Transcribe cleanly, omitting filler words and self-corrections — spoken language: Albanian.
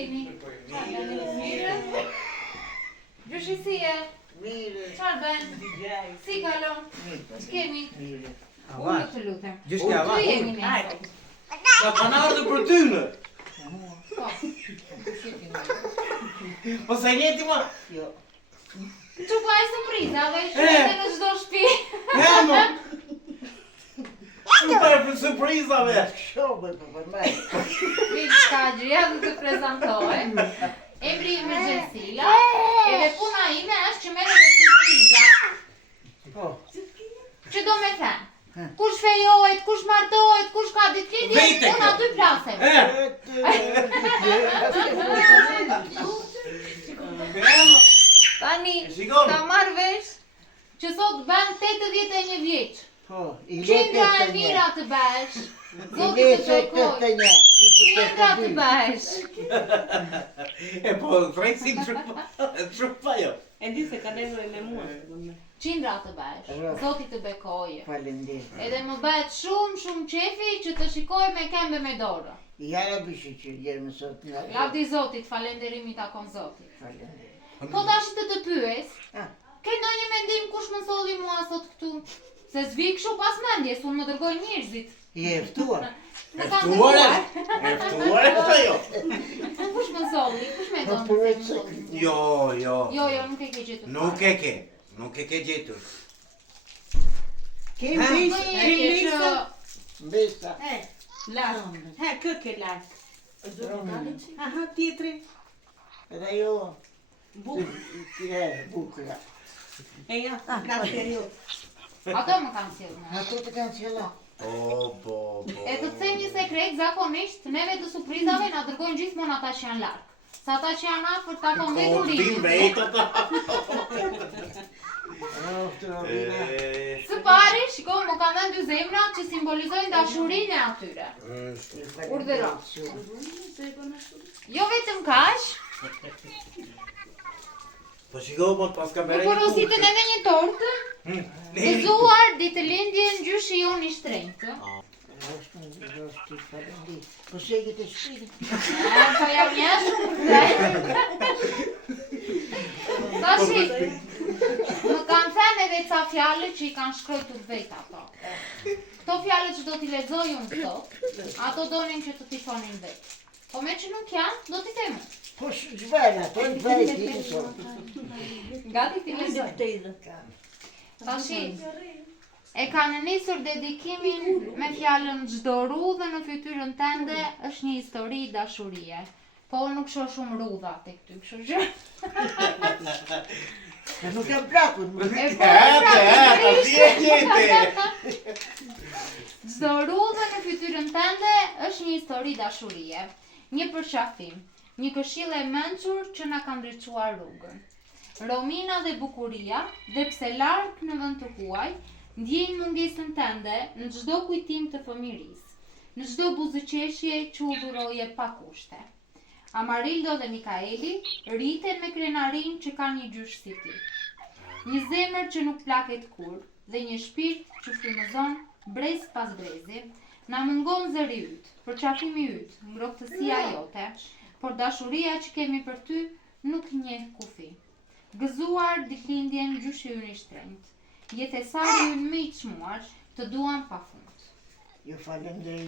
jeni? Mirë? Gjyshi si e? Mirë. Qarë ben? Si kalon? S'kemi? Mirë. Unë të lutem. Gjysh ka Tu jemi ne. Na kanë ardhur për ty në. Po. Po se njeti ma. Jo. Që pa e surpriza dhe shkete në çdo shtëpi. Ne mo. Super për surprizave. Shobe për përmaj. Viç ka gjëja dhe të prezantoj. Emri ime Gjensila. Edhe puna ime është që merre me surpriza. Po. Që do me thënë? Kush fejohet, kush martohet, kush ka ditëlindje, unë aty plasem. Tani, ta marrë vesh që sot bën 81 vjeç. Po. Qindra e mira të bësh. Zoti të bekoj. Qindra të bësh. E po, frejsim trupa jo. E di se ka lezur me mua. Qindra të bësh. Zoti të bekoj. Faleminderit. Edhe më bëhet shumë qefi që të shikoj me këmbë me dorë. Ja bishu që gjerë më sot nga. Lavdi Zotit, falënderimi takon Zotit. Faleminderit. Po tash të pyes. Ah. Ke ndonjë mendim kush më solli mua sot këtu? Se s'vi kështu pas mendjes, unë më dërgoj njerëzit. Je eftuar. Më kanë dërguar. Eftuar e jo. Kush më solli? Kush më Po don? përveç se. Jo. Jo, nuk e ke gjetur. Nuk e ke gjetur. Kim Më bisë? e ke që... Mbesa. Las. Ha, kë ke las? Aha, tjetri. Edhe jo. Buk. Bukra. E ja, ka periud. Ato më kanë sjellë. Ato të kanë qela. Po. E të them një sekret, zakonisht neve të surprizave na dërgojnë gjithmonë ata që janë larg. Sa ata që janë afër ta kanë vetur Ti rinë. mbet ata. Së pari, shiko, më kanë dhënë dy zemra që simbolizojnë dashurinë e atyre. Urdhëro. Jo vetëm kaq, Po shiko po pas më kamerën. porositën edhe një tortë. Gëzuar ditëlindjen gjyshi jonë i shtrenjtë. Po shegit e shpirit. Po jam jashtë. Tashi, më kanë thënë edhe ca fjalë që i kanë shkruar vetë ato. Këto fjalë që do t'i lexoj unë sot, ato donin që të t'i thonin vetë. Po me që nuk janë, do t'i themu. Po shvela, po në vajt i në sot. Gati t'i lexoj. Tashi, e kanë nisur dedikimin me fjalën çdo rrudhë në fytyrën tënde është një histori dashurie. Po unë nuk shoh shumë rrudha tek ty, kështu që. E nuk e plakun. E po, Ti çdo rrudhë në fytyrën tënde është një histori dashurie, një përqafim, një këshill e mençur që na ka ndriçuar rrugën. Romina dhe bukuria, dhe pse larg në vend të huaj, ndjejnë mungesën tënde në çdo kujtim të fëmirisë, në çdo buzëqeshje që u dhuroje pa kushte. Amarildo dhe Mikaeli rriten me krenarinë që ka një gjysh si ti. Një zemër që nuk plaket kur dhe një shpirt që frymëzon brez pas brezi. Na mungon zëri yt, përqafimi yt, ngrohtësia jote, por dashuria që kemi për ty nuk njeh kufi. Gëzuar ditëlindjen gjyshi ynë i shtrenjtë. Jetesari ynë më i çmuar, të duam pafund. Ju falenderoj.